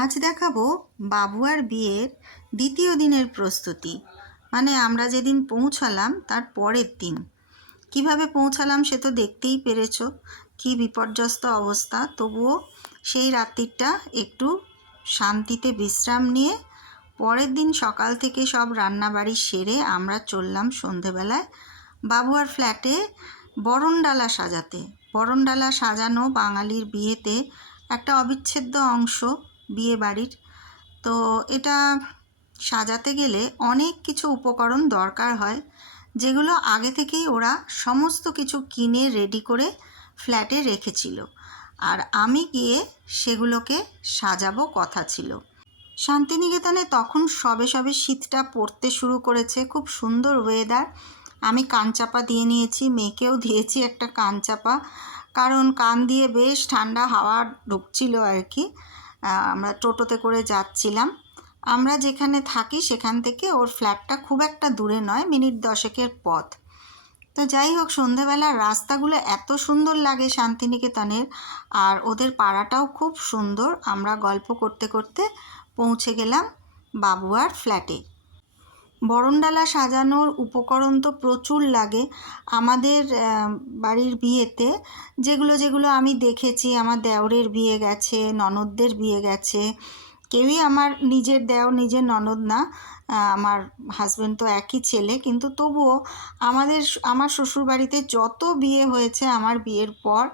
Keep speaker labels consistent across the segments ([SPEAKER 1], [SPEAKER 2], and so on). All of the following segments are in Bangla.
[SPEAKER 1] আজ দেখাবো বাবু আর বিয়ের দ্বিতীয় দিনের প্রস্তুতি। মানে আমরা যেদিন পৌঁছালাম, তার পরের দিন। কীভাবে পৌঁছালাম সে তো দেখতেই পেরেছ। কি বিপর্যস্ত অবস্থা। তবুও সেই রাত্রিটা একটু শান্তিতে বিশ্রাম নিয়ে পরের দিন সকাল থেকে সব রান্নাবাড়ি সেরে আমরা চললাম সন্ধেবেলায় বাবুয়ার ফ্ল্যাটে বরণডালা সাজাতে। বরণডালা সাজানো বাঙালির বিয়েতে একটা অবিচ্ছেদ্য অংশ। বিয়ে বাড়ির তো এটা সাজাতে গেলে অনেক কিছু উপকরণ দরকার হয়, যেগুলো আগে থেকেই ওরা সমস্ত কিছু কিনে রেডি করে ফ্ল্যাটে রেখেছিল। আর আমি গিয়ে সেগুলোকে সাজাবো কথা ছিল। শান্তিনিকেতনে তখন সবে সবে শীতটা পড়তে শুরু করেছে, খুব সুন্দর ওয়েদার আমি কানচাপা দিয়ে নিয়েছি, মেয়েকেও দিয়েছি একটা কানচাপা কারণ কান দিয়ে বেশ ঠান্ডা হাওয়া ঢুকছিল আর কি। আমরা টোটোতে করে যাচ্ছিলাম। আমরা যেখানে থাকি সেখান থেকে ওর ফ্ল্যাটটা খুব একটা দূরে নয়, মিনিট দশেকের পথ। তো যাই হোক সন্ধেবেলা রাস্তাগুলো এত সুন্দর লাগে শান্তিনিকেতনের, আর ওদের পাড়াটাও খুব সুন্দর। আমরা গল্প করতে করতে পৌঁছে গেলাম বাবুয়ার ফ্ল্যাটে। বরণডালা সাজানোর উপকরণ তো প্রচুর লাগে আমাদের বাড়ির বিয়েতে। যেগুলো যেগুলো আমি দেখেছি, আমার দেওরের বিয়ে গেছে, ননদদের বিয়ে গেছে কেউই আমার নিজের দেও, নিজের ননদ না। আমার হাজব্যান্ড তো একই ছেলে। কিন্তু তবুও আমাদের আমার শ্বশুরবাড়িতে যত বিয়ে হয়েছে আমার বিয়ের পর,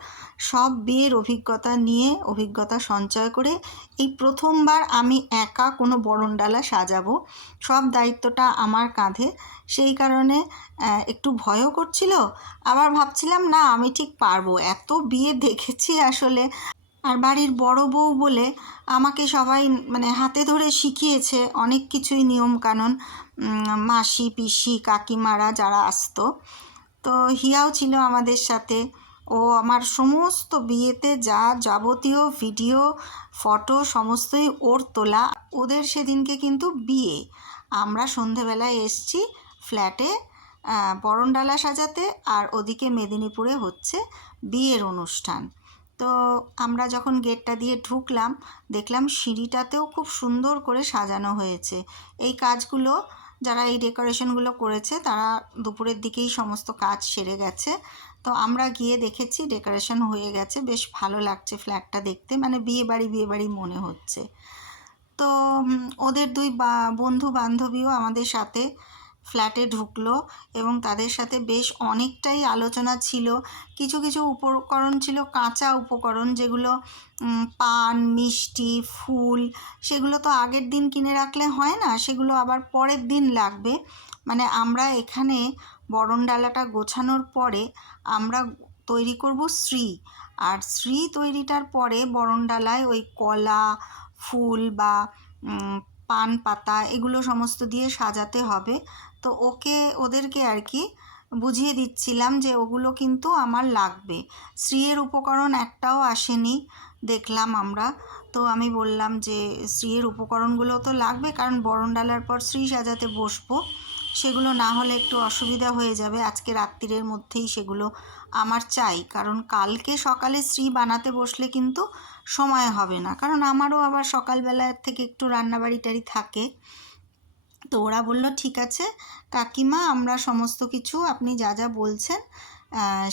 [SPEAKER 1] সব বিয়ের অভিজ্ঞতা নিয়ে, অভিজ্ঞতা সঞ্চয় করে এই প্রথমবার আমি একা কোনো বরণডালা সাজাবো। সব দায়িত্বটা আমার কাঁধে। সেই কারণে একটু ভয়ও করছিল। আবার ভাবছিলাম, না, আমি ঠিক পারব। এত বিয়ে দেখেছি আসলে। আর বাড়ির বড় বউ বলে আমাকে সবাই মানে হাতে ধরে শিখিয়েছে অনেক কিছুই নিয়মকানুন। মাসি, পিসি, কাকিমারা যারা আসতো। তো হিয়াও ছিল আমাদের সাথে। ও আমার সমস্ত বিয়েতে যা যাবতীয় ভিডিও, ফটো সমস্তই ওর তোলা। ওদের সেদিনকে কিন্তু বিয়ে। আমরা সন্ধেবেলায় এসছি ফ্ল্যাটে বরণডালা সাজাতে আর ওদিকে মেদিনীপুরে হচ্ছে বিয়ের অনুষ্ঠান। তো আমরা যখন গেটটা দিয়ে ঢুকলাম, দেখলাম সিঁড়িটাতেও খুব সুন্দর করে সাজানো হয়েছে। এই কাজগুলো, যারা এই ডেকোরেশনগুলো করেছে, তারা দুপুরের দিকেই সমস্ত কাজ সেরে গেছে। তো আমরা গিয়ে দেখেছি ডেকোরেশন হয়ে গেছে, বেশ ভালো লাগছে ফ্ল্যাটটা দেখতে মানে বিয়ে বাড়ি বিয়ে বাড়ি মনে হচ্ছে। তো ওদের দুই বন্ধু বান্ধবীও আমাদের সাথে ফ্ল্যাটে ঢুকলো এবং তাদের সাথে বেশ অনেকটাই আলোচনা ছিল। কিছু কিছু উপকরণ ছিল, কাঁচা উপকরণ যেগুলো পান, মিষ্টি, ফুল, সেগুলো তো আগের দিন কিনে রাখলে হয় না, সেগুলো আবার পরের দিন লাগবে। মানে আমরা এখানে বরণ ডালাটা গোছানোর পরে আমরা তৈরি করব শ্রী। আর শ্রী তৈরিটার পরে বরণ ডালায় ওই কলা, ফুল বা পান, পাতা এগুলো সমস্ত দিয়ে সাজাতে হবে। তো ওকে, ওদেরকে আর কি বুঝিয়ে দিচ্ছিলাম যে ওগুলো কিন্তু আমার লাগবে। শ্রীয়ের উপকরণ একটাও আসেনি, দেখলাম আমরা। তো আমি বললাম যে শ্রীয়ের উপকরণগুলো তো লাগবে, কারণ বরণ ডালার পর শ্রী সাজাতে বসবো। সেগুলো না হলে একটু অসুবিধা হয়ে যাবে। আজকে রাত্রিরের মধ্যেই সেগুলো আমার চাই, কারণ কালকে সকালে শ্রী বানাতে বসলে কিন্তু সময় হবে না। কারণ আমারও আবার সকালবেলার থেকে একটু রান্নাবাড়ি টাড়ি থাকে। তো ওরা বলল, ঠিক আছে, কাকিমা, আমরা সমস্ত কিছু আপনি যা যা বলছেন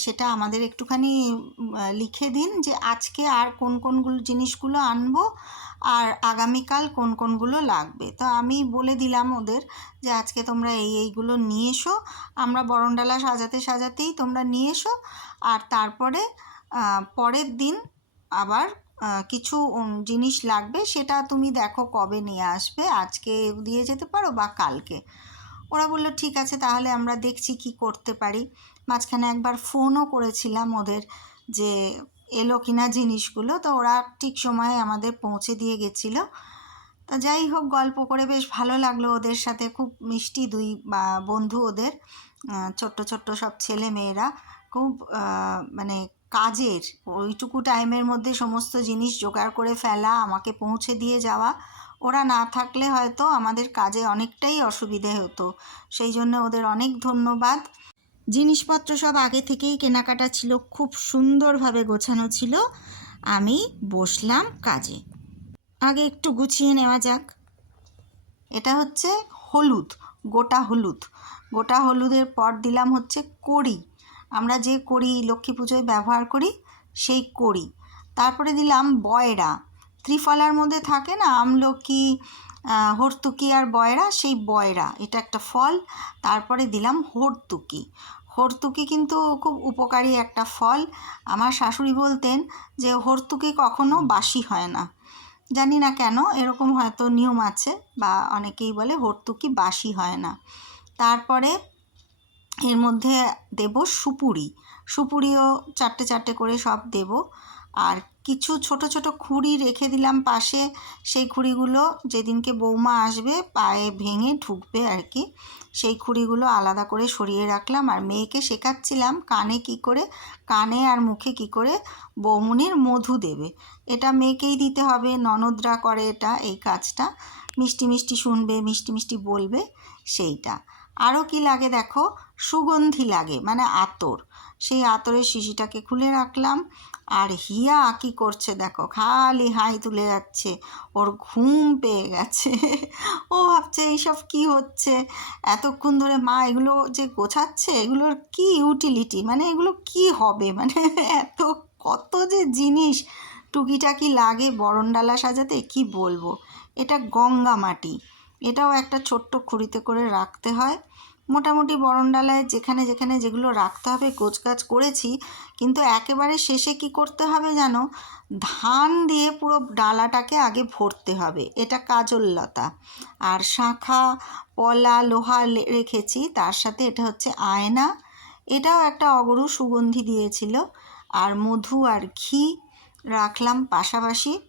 [SPEAKER 1] সেটা আমাদের একটুখানি লিখে দিন যে আজকে আর কোন কোনগুলো জিনিসগুলো আনব আর আগামীকাল কোন কোনগুলো লাগবে। তো আমি বলে দিলাম ওদের যে, আজকে তোমরা এই এইগুলো নিয়ে এসো, আমরা বরণডালা সাজাতে সাজাতেই তোমরা নিয়ে এসো, আর তারপরে পরের দিন আবার কিছু জিনিস লাগবে, সেটা তুমি দেখো কবে নিয়ে আসবে, আজকে দিয়ে যেতে পারো বা কালকে। ওরা বলল, ঠিক আছে, তাহলে আমরা দেখছি কি করতে পারি। মাঝখানে একবার ফোনও করেছিলাম ওদের যে এলো কিনা জিনিসগুলো, তো ওরা ঠিক সময়ে আমাদের পৌঁছে দিয়ে গেছিল। তা যাই হোক, গল্প করে বেশ ভালো লাগল ওদের সাথে, খুব মিষ্টি দুই বন্ধু ওদের ছোট্ট ছোট্ট সব ছেলে মেয়েরা, খুব মানে কাজের, ওইটুকু টাইমের মধ্যে সমস্ত জিনিস জোগাড় করে ফেলা, আমাকে পৌঁছে দিয়ে যাওয়া, ওরা না থাকলে হয়তো আমাদের কাজে অনেকটাই অসুবিধে হতো। সেই জন্য ওদের অনেক ধন্যবাদ। জিনিসপত্র সব আগে থেকেই কেনাকাটা ছিল, খুব সুন্দরভাবে গোছানো ছিল। আমি বসলাম কাজে। আগে একটু গুছিয়ে নেওয়া যাক। এটা হচ্ছে হলুদ, গোটা হলুদ। গোটা হলুদের পর দিলাম হচ্ছে কড়ি। আমরা যে কড়ি লক্ষ্মী পুজোয় ব্যবহার করি, সেই কড়ি তারপরে দিলাম বয়রা। ত্রিফলার মধ্যে থাকে না, আমলকি হর্তুকি আর বয়রা, সেই বয়রা। এটা একটা ফল। তারপরে দিলাম হর্তুকি। হর্তুকি কিন্তু খুব উপকারী একটা ফল। আমার শাশুড়ি বলতেন যে, হর্তুকি কখনো বাসি হয় না। জানি না কেন, এরকম হয়তো নিয়ম আছে বা অনেকেই বলে হর্তুকি বাসি হয় না। তারপরে এর মধ্যে দেব সুপুরি। সুপুরিও চারটে চারটে করে সব দেব। আর কিছু ছোট ছোট খুঁড়ি রেখে দিলাম পাশে। সেই খুঁড়িগুলো যেদিনকে বৌমা আসবে পায়ে ভেঙে ঢুকবে আর কি, সেই খুঁড়িগুলো আলাদা করে সরিয়ে রাখলাম। আর মেয়েকে শেখাচ্ছিলাম কানে কি করে, কানে আর মুখে কি করে বৌমুনির মধু দেবে। এটা মেয়েকেই দিতে হবে, ননদরা করে এটা, এই কাজটা। মিষ্টি মিষ্টি শুনবে, মিষ্টি মিষ্টি বলবে, সেইটা। আরও কি লাগে দেখো? সুগন্ধি লাগে মানে আতর। সেই আতরের শিশিটাকে খুলে রাখলাম। আর হিয়া কি করছে দেখো? খালি হাই তুলে যাচ্ছে। ওর ঘুম পেয়ে গেছে। ও ভাবছে, এইসব কি হচ্ছে? এতক্ষণ ধরে মা এগুলো যে গোছাচ্ছে, এগুলোর কি ইউটিলিটি মানে এগুলো কি হবে? মানে এত, কত যে জিনিস টুকিটাকি লাগে বরণডালা সাজাতে, কি বলব? এটা গঙ্গা মাটি। এটাও একটা ছোট্ট খুঁড়িতে করে রাখতে হয়। মোটামুটি বরণডালায় যেখানে যেখানে যেগুলো রাখতে হবে, গোছগাছ করেছি। কিন্তু একেবারে শেষে কি করতে হবে জানো? ধান দিয়ে পুরো ডালাটাকে আগে ভরতে হবে। এটা কাজললতা। আর শাঁখা, পলা, লোহা রেখেছি। তার সাথে এটা হচ্ছে আয়না। এটাও একটা অগরু সুগন্ধি দিয়েছিল। আর মধু আর ঘি রাখলাম পাশাপাশি।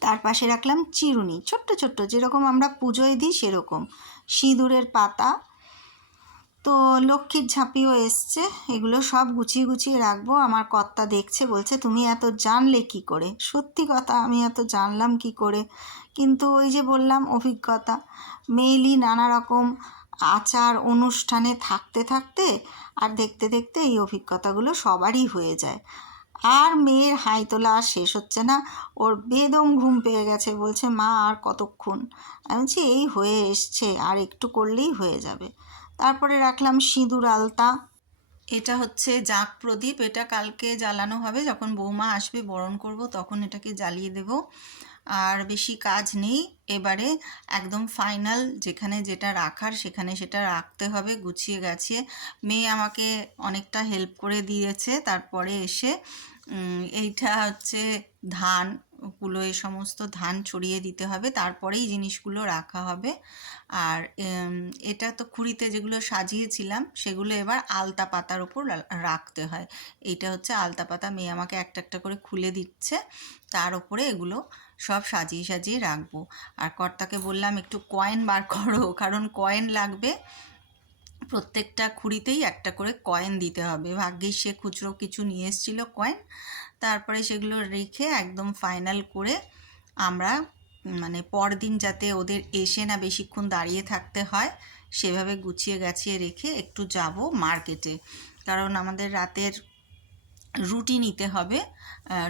[SPEAKER 1] তার পাশে রাখলাম চিরুনি। ছোট্ট ছোট্ট, যেরকম আমরা পুজোয় দিই সেরকম। সিঁদুরের পাতা। তো লক্ষ্মীর ঝাঁপিও এসছে। এগুলো সব গুছিয়ে গুছিয়ে রাখব। আমার কর্তা দেখছে, বলছে, তুমি এত জানলে কি করে? সত্যি কথা, আমি এত জানলাম কি করে? কিন্তু ওই যে বললাম, অভিজ্ঞতা। মেইলি নানা রকম আচার, অনুষ্ঠানে থাকতে থাকতে আর দেখতে দেখতে এই অভিজ্ঞতাগুলো সবারই হয়ে যায়। আর মেয়ের হাই তোলা আর শেষ হচ্ছে না। ওর বেদম ঘুম পেয়ে গেছে বলছে, মা, আর কতক্ষণ? আমি বলছি, এই হয়ে এসছে, আর একটু করলেই হয়ে যাবে। তারপরে রাখলাম সিঁদুর আলতা। এটা হচ্ছে জাঁক প্রদীপ, এটা কালকে জ্বালানো হবে। যখন বৌমা আসবে, বরণ করব, তখন এটাকে জ্বালিয়ে দেব। আর বেশি কাজ নেই। এবারে একদম ফাইনাল যেখানে যেটা রাখার সেখানে সেটা রাখতে হবে, গুছিয়ে গাছিয়ে মেয়ে আমাকে অনেকটা হেল্প করে দিয়েছে। তারপরে এসে এইটা হচ্ছে ধান। গুলো এ সমস্ত ধান ছড়িয়ে দিতে হবে, তারপরেই জিনিসগুলো রাখা হবে। আর এটা তো খুঁড়িতে যেগুলো সাজিয়েছিলাম, সেগুলো এবার আলতা পাতার উপর রাখতে হয়। এইটা হচ্ছে আলতা পাতা, মেয়ে আমাকে একটা একটা করে খুলে দিচ্ছে, তার উপরে এগুলো সব সাজিয়ে সাজিয়ে রাখব। আর কর্তাকে বললাম, একটু কয়েন বার করো, কারণ কয়েন লাগবে। প্রত্যেকটা খুঁড়িতেই একটা করে কয়েন দিতে হবে। ভাগ্যিস সে খুচরো কিছু নিয়ে এসেছিল কয়েন। তারপরে সেগুলো রেখে একদম ফাইনাল করে আমরা মানে পরদিন যাতে ওদের এসে না বেশিক্ষণ দাঁড়িয়ে থাকতে হয়, সেভাবে গুছিয়ে গাছিয়ে রেখে একটু যাব মার্কেটে কারণ আমাদের রাতের রুটি নিতে হবে।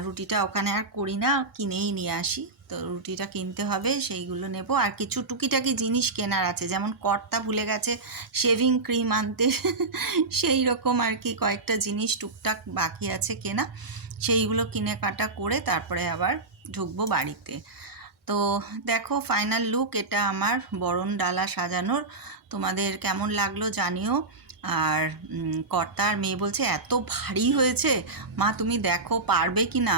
[SPEAKER 1] রুটিটা ওখানে আর করি না, কিনেই নিয়ে আসি। তো রুটিটা কিনতে হবে, সেইগুলো নেব। আর কিছু টুকিটাকি জিনিস কেনার আছে, যেমন কর্তা ভুলে গেছে শেভিং ক্রিম আনতে। সেই রকম আর কি কয়েকটা জিনিস টুকটাক বাকি আছে কেনা। সেইগুলো কিনে কাটা করে তারপরে আবার ঢুকবো বাড়িতে। তো দেখো ফাইনাল লুক এটা আমার বরণ ডালা সাজানোর। তোমাদের কেমন লাগল জানিও। আর কর্তার মেয়ে বলছে, এত ভারী হয়েছে। মা, তুমি দেখো, পারবে কি না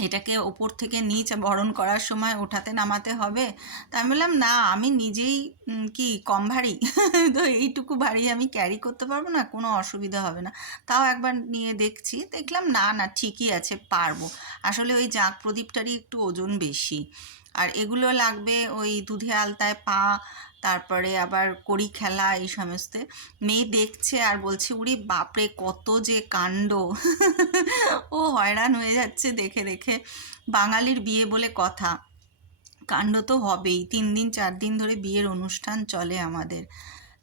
[SPEAKER 1] এটাকে ওপর থেকে নিচ বরণ করার সময় ওঠাতে নামাতে হবে। তা আমি বললাম, না, আমি নিজেই কি, কম ভারী? তো এইটুকু ভারী আমি ক্যারি করতে পারব না, কোনো অসুবিধা হবে না। তাও একবার নিয়ে দেখছি, দেখলাম, না না, ঠিকই আছে, পারব। আসলে ওই জাঁক প্রদীপটারই একটু ওজন বেশি। আর এগুলো লাগবে ওই দুধে আলতায় পা তারপরে আবার করি খেলা, এই সমস্ত। মেয়ে দেখছে আর বলছে, উড়ি বাপরে, কত যে কাণ্ড! ও হয়রান হয়ে যাচ্ছে দেখে দেখে। বাঙালির বিয়ে বলে কথা। কাণ্ড তো হবেই, তিন দিন, চার দিন ধরে বিয়ের অনুষ্ঠান চলে আমাদের।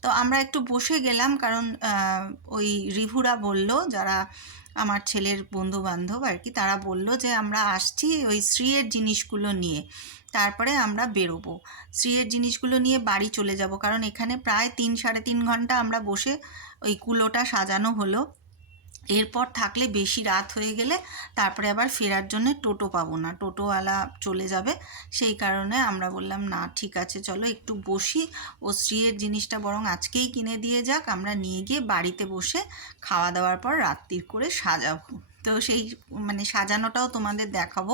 [SPEAKER 1] তো আমরা একটু বসে গেলাম কারণ ওই রিভুরা বলল, যারা আমার ছেলের বন্ধু বান্ধব আর কি, তারা বলল যে, আমরা আসছি ওই শ্রীয়ের জিনিসগুলো নিয়ে। তারপরে আমরা বেরোবো। স্ত্রীয়ের জিনিসগুলো নিয়ে বাড়ি চলে যাব। কারণ এখানে প্রায় তিন সাড়ে তিন ঘণ্টা আমরা বসে ওই কুলোটা সাজানো হলো। এরপর থাকলে বেশি রাত হয়ে গেলে তারপরে আবার ফেরার জন্য টোটো পাবো না। টোটোওয়ালা চলে যাবে। সেই কারণে আমরা বললাম, না, ঠিক আছে, চলো একটু বসি। ও স্ত্রীয়ের জিনিসটা বরং আজকেই কিনে দিয়ে যাক। আমরা নিয়ে গিয়ে বাড়িতে বসে খাওয়া দাওয়ার পর রাত্রির করে সাজাবো। তো সেই মানে সাজানোটাও তোমাদের দেখাবো।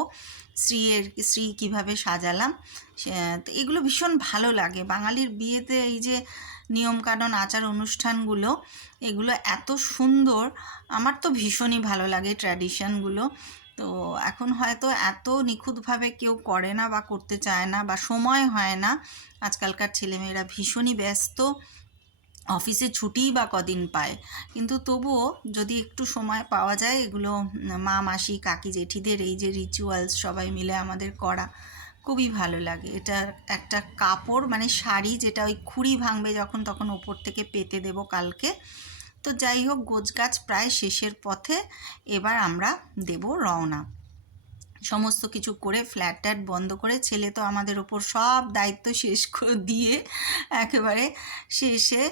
[SPEAKER 1] শ্রীয়ের শ্রী কীভাবে সাজালাম তো এগুলো ভীষণ ভালো লাগে। বাঙালির বিয়েতে এই যে নিয়মকানুন, আচার অনুষ্ঠানগুলো, এগুলো এত সুন্দর, আমার তো ভীষণই ভালো লাগে ট্র্যাডিশনগুলো। তো এখন হয়তো এত নিখুঁতভাবে কেউ করে না বা করতে চায় না বা সময় হয় না। আজকালকার ছেলেমেয়েরা ভীষণই ব্যস্ত। অফিসে ছুটিই বা কদিন পায়। কিন্তু তবুও যদি একটু সময় পাওয়া যায়, এগুলো মা, মাসি, কাকি, জেঠিদের এই যে রিচুয়ালস সবাই মিলে আমাদের করা খুবই ভালো লাগে। এটা একটা কাপড় মানে শাড়ি যেটা ওই খুঁড়ি ভাঙবে যখন, তখন ওপর থেকে পেতে দেব কালকে। তো যাই হোক গোছ গাছ প্রায় শেষের পথে এবার আমরা দেব রওনা। সমস্ত কিছু করে ফ্ল্যাট ট্যাট বন্ধ করে ছেলে তো আমাদের ওপর সব দায়িত্ব শেষ দিয়ে একেবারে শেষে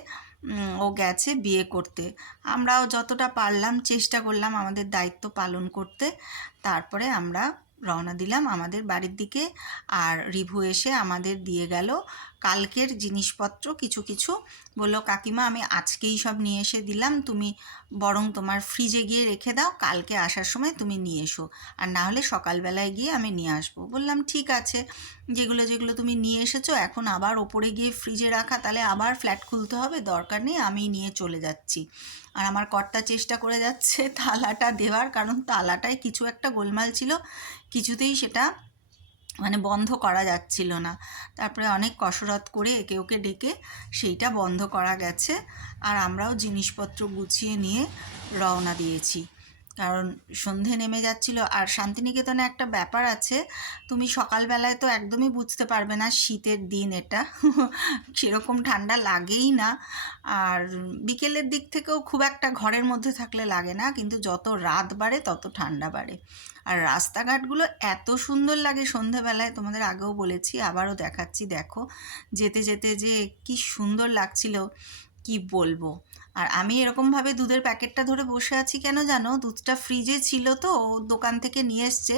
[SPEAKER 1] ও গেছে বিয়ে করতে। আমরাও যতটা পারলাম চেষ্টা করলাম আমাদের দায়িত্ব পালন করতে। তারপরে আমরা রওনা দিলাম আমাদের বাড়ির দিকে। আর রিভু এসে আমাদের দিয়ে গেল কালকের জিনিসপত্র, কিছু কিছু। বলল, কাকিমা, আমি আজকেই সব নিয়ে এসে দিলাম। তুমি বরং তোমার ফ্রিজে গিয়ে রেখে দাও। কালকে আসার সময় তুমি নিয়ে এসো। আর না হলে সকালবেলায় গিয়ে আমি নিয়ে আসব। বললাম, ঠিক আছে। যেগুলো যেগুলো তুমি নিয়ে এসেছ, এখন আবার ওপরে গিয়ে ফ্রিজে রাখা, তাহলে আবার ফ্ল্যাট খুলতে হবে। দরকার নেই, আমি নিয়ে চলে যাচ্ছি। আর আমার কর্তা চেষ্টা করে যাচ্ছে তালাটা দেওয়ার, কারণ তালাটায় কিছু একটা গোলমাল ছিল। কিছুতেই সেটা মানে বন্ধ করা যাচ্ছিল না। তারপরে অনেক কসরত করে একে ওকে ডেকে সেইটা বন্ধ করা গেছে। আর আমরাও জিনিসপত্র গুছিয়ে নিয়ে রওনা দিয়েছি। কারণ সন্ধে নেমে যাচ্ছিল। আর শান্তিনিকেতনে একটা ব্যাপার আছে, তুমি সকালবেলায় তো একদমই বুঝতে পারবে না শীতের দিন এটা। সেরকম ঠান্ডা লাগেই না। আর বিকেলের দিক থেকেও খুব একটা ঘরের মধ্যে থাকলে লাগে না, কিন্তু যত রাত বাড়ে তত ঠান্ডা বাড়ে। আর রাস্তাঘাটগুলো এত সুন্দর লাগে সন্ধেবেলায়, তোমাদের আগেও বলেছি, আবারও দেখাচ্ছি, দেখো। যেতে যেতে যে কি সুন্দর লাগছিল। কি বলব? আর আমি এরকমভাবে দুধের প্যাকেটটা ধরে বসে আছি কেন জানো? দুধটা ফ্রিজে ছিল তো দোকান থেকে নিয়ে এসছে।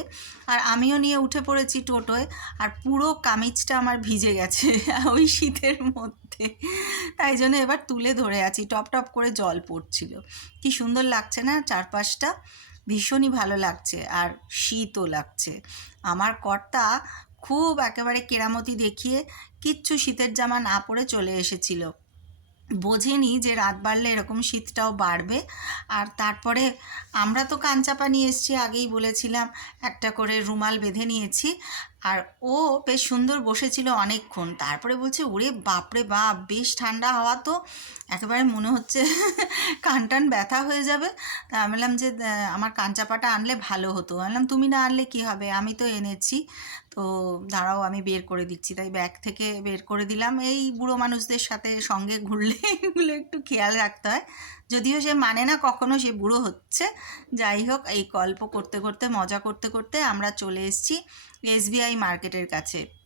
[SPEAKER 1] আর আমিও নিয়ে উঠে পড়েছি টোটোয়, আর পুরো কামিজটা আমার ভিজে গেছে ওই শীতের মধ্যে। তাই জন্য এবার তুলে ধরে আছি, টপ টপ করে জল পড়ছিল। কি সুন্দর লাগছে না চারপাশটা? ভীষণই ভালো লাগছে, আর শীতও লাগছে। আমার কর্তা খুব একেবারে কেরামতি দেখিয়ে কিচ্ছু শীতের জামা না পরে চলে এসেছিল। বোঝেনি যে রাত বাড়লে এরকম শীতটাও বাড়বে। আর তারপরে আমরা তো কাঞ্চাপা নিয়ে এসেছি, আগেই বলেছিলাম, একটা করে রুমাল বেঁধে নিয়েছি। আর ও বেশ সুন্দর বসেছিল অনেকক্ষণ। তারপরে বলছে, ওরে বাপরে বাপ, বেশ ঠান্ডা হওয়া তো। একেবারে মনে হচ্ছে কান টান ব্যথা হয়ে যাবে। তা আমি বললাম যে আমার কাঞ্চাপাটা আনলে ভালো হতো। বললাম, তুমি না আনলে কি হবে? আমি তো এনেছি। তো দাঁড়াও, আমি বের করে দিচ্ছি। তাই ব্যাগ থেকে বের করে দিলাম। এই বুড়ো মানুষদের সাথে সঙ্গে ঘুরলে এগুলো একটু খেয়াল রাখতে হয়। যদিও সে মানে না কখনো সে বুড়ো হচ্ছে। যাই হোক, এই গল্প করতে করতে, মজা করতে করতে আমরা চলে এসেছি। এসবিআই মার্কেটের কাছে।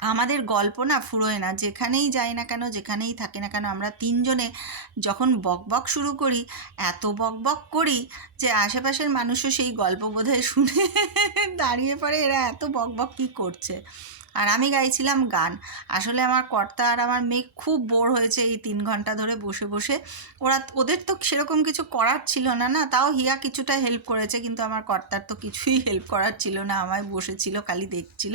[SPEAKER 1] আমাদের গল্প না ফুরোয় না, যেখানেই যাই না কেন, যেখানেই থাকি না কেন, আমরা তিনজনে যখন বকবক বক শুরু করি, এত বকবক বক করি যে আশেপাশের মানুষও সেই গল্প বোধহয় শুনে দাঁড়িয়ে পড়ে, এরা এত বকবক বক কী করছে। আর আমি গাইছিলাম গান। আসলে আমার কর্তা আর আমার মেয়ে খুব বোর হয়েছে এই তিন ঘণ্টা ধরে বসে বসে। ওরা, ওদের তো সেরকম কিছু করার ছিল না না? তাও হিয়া কিছুটা হেল্প করেছে, কিন্তু আমার কর্তার তো কিছুই হেল্প করার ছিল না। আমায় বসেছিল, খালি দেখছিল।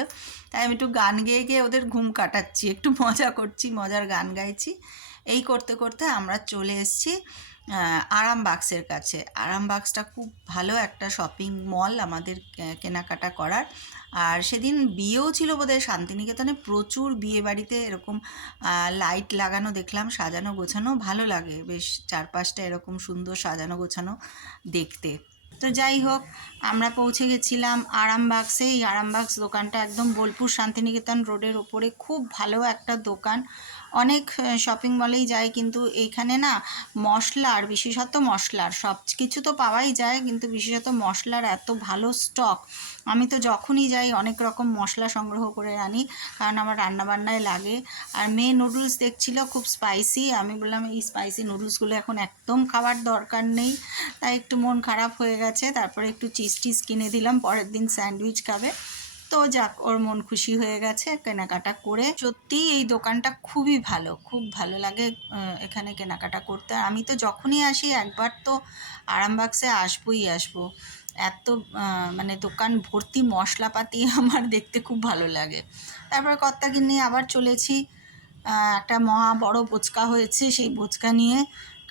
[SPEAKER 1] তাই আমি একটু গান গেয়ে, গিয়ে ওদের ঘুম কাটাচ্ছি, একটু মজা করছি, মজার গান গাইছি। এই করতে করতে আমরা চলে এসেছি। আরামবাক্সের কাছে। আরামবাক্সটা খুব ভালো একটা শপিং মল আমাদের কেনাকাটা করার। আর সেদিন বিয়েও ছিল বোধহয় শান্তিনিকেতনে। প্রচুর বিয়ে বাড়িতে এরকম লাইট লাগানো দেখলাম, সাজানো গোছানো ভালো লাগে। বেশ চারপাশটা এরকম সুন্দর সাজানো গোছানো দেখতে। তো যাই হোক, আমরা পৌঁছে গেছিলাম আরামবাগসে এই আরামবাগস দোকানটা একদম বোলপুর শান্তিনিকেতন রোডের ওপরে। খুব ভালো একটা দোকান। অনেক শপিং মলেই যায়, কিন্তু এইখানে না মশলার বিশেষত মশলার সব কিছু তো পাওয়াই যায়, কিন্তু বিশেষত মশলার এত ভালো স্টক আমি তো যখনই যাই, অনেক রকম মশলা সংগ্রহ করে আনি, কারণ আমার রান্নাবান্নায় লাগে। আর মেয়ে নুডলস দেখছিল খুব স্পাইসি আমি বললাম, এই স্পাইসি নুডলসগুলো এখন একদম খাওয়ার দরকার নেই। তাই একটু মন খারাপ হয়ে গেছে, তারপরে একটু চিজ টিজ কিনে দিলাম, পরের দিন স্যান্ডউইচ খাবে। তো যাক, ওর মন খুশি হয়ে গেছে কেনাকাটা করে। সত্যি এই দোকানটা খুবই ভালো, খুব ভালো লাগে এখানে কেনাকাটা করতে। আমি তো যখনই আসি, একবার তো আরামবাগসে আসবোই আসব। এত মানে দোকান ভর্তি মশলাপাতি আমার দেখতে খুব ভালো লাগে। তারপরে কর্তাকে নিয়ে আবার চলেছি একটা মহা বড় বোচকা হয়েছে সেই বোচকা নিয়ে।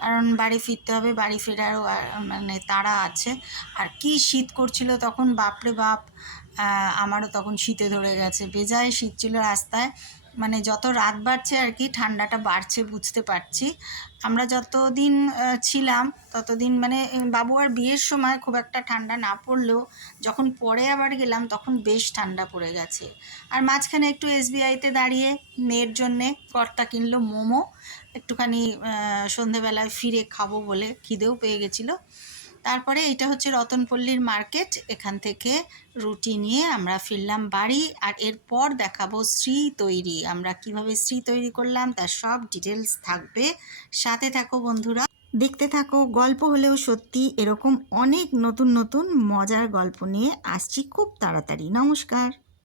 [SPEAKER 1] কারণ বাড়ি ফিরতে হবে, বাড়ি ফেরারও মানে তাড়া আছে। আর কি শীত করছিল তখন, বাপরে বাপ। আমারও তখন শীতে ধরে গেছে। বেজায় শীত ছিল রাস্তায়। মানে যত রাত বাড়ছে আর কি, ঠান্ডাটা বাড়ছে বুঝতে পারছি। আমরা যতদিন ছিলাম, ততদিন মানে বাবু আর বিয়ের সময় খুব একটা ঠান্ডা না পড়লেও যখন পরে আবার গেলাম, তখন বেশ ঠান্ডা পড়ে গেছে। আর মাঝখানে একটু এসবিআইতে দাঁড়িয়ে মেয়ের জন্যে কর্তা কিনলো মোমো। একটুখানি সন্ধেবেলায় ফিরে খাব বলে খিদেও পেয়ে গেছিল। তারপরে এটা হচ্ছে রতনপল্লীর মার্কেট। এখান থেকে রুটি নিয়ে আমরা ফিরলাম বাড়ি আর এরপর দেখাবো শ্রী তৈরি। আমরা কীভাবে শ্রী তৈরি করলাম তার সব ডিটেলস থাকবে। সাথে থাকো বন্ধুরা। দেখতে থাকো, গল্প হলেও সত্যি এরকম অনেক নতুন নতুন মজার গল্প নিয়ে। আসছি খুব তাড়াতাড়ি। নমস্কার।